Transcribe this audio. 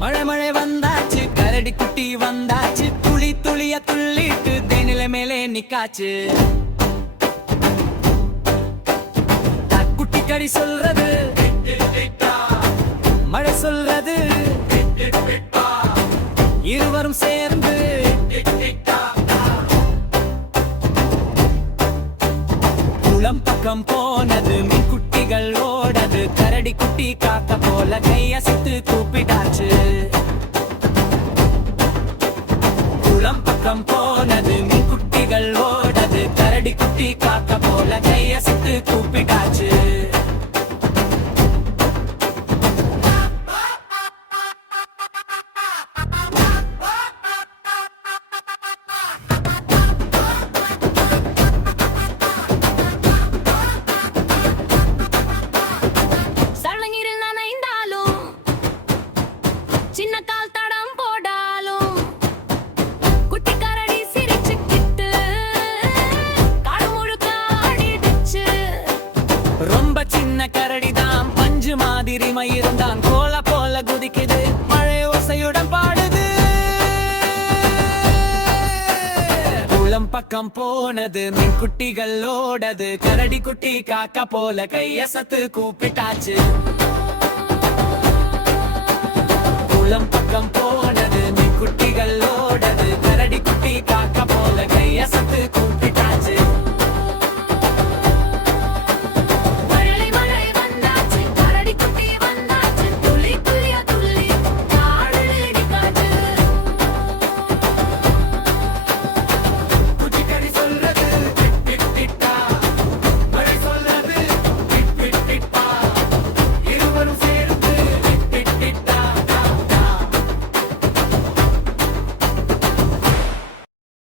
மழை மழை வந்தாச்சு, கரடி குட்டி வந்தாச்சு, துளி துளிய துள்ளிட்டு தேனில மேலே நிக்காச்சு. குட்டி கடி சொல்றது, மழை சொல்றது, இருவரும் சேர்ந்து குளம் பக்கம் போனது. மீன் குட்டிகள் ஓடது, கரடி குட்டி காக்க போல கையசைத்து கூப்பிட்டாச்சு. குளம் பக்கம் போனது, மீன் குட்டிகள் ஓடது, கரடி குட்டி காக்க போல கையசைத்து கூப்பிட்டாச்சு. சின்ன கால் தடம் போடாலும் குட்டி கரடி சிரிச்சுக்கிட்டு காடு முழுக்க ஆடிடுச்சு. ரொம்ப சின்ன கரடிதான், பஞ்சு மாதிரி மயிருந்தான், கோல போல குதிக்குது, மழை ஓசையுடன் பாடுது. குளம் பக்கம் போனது, மீன் குட்டிகள் ஓடது, கரடி குட்டி காக்கா போல கையசத்து கூப்பிட்டாச்சு. குளம் பக்கம் போனது, மீன் குட்டிகள்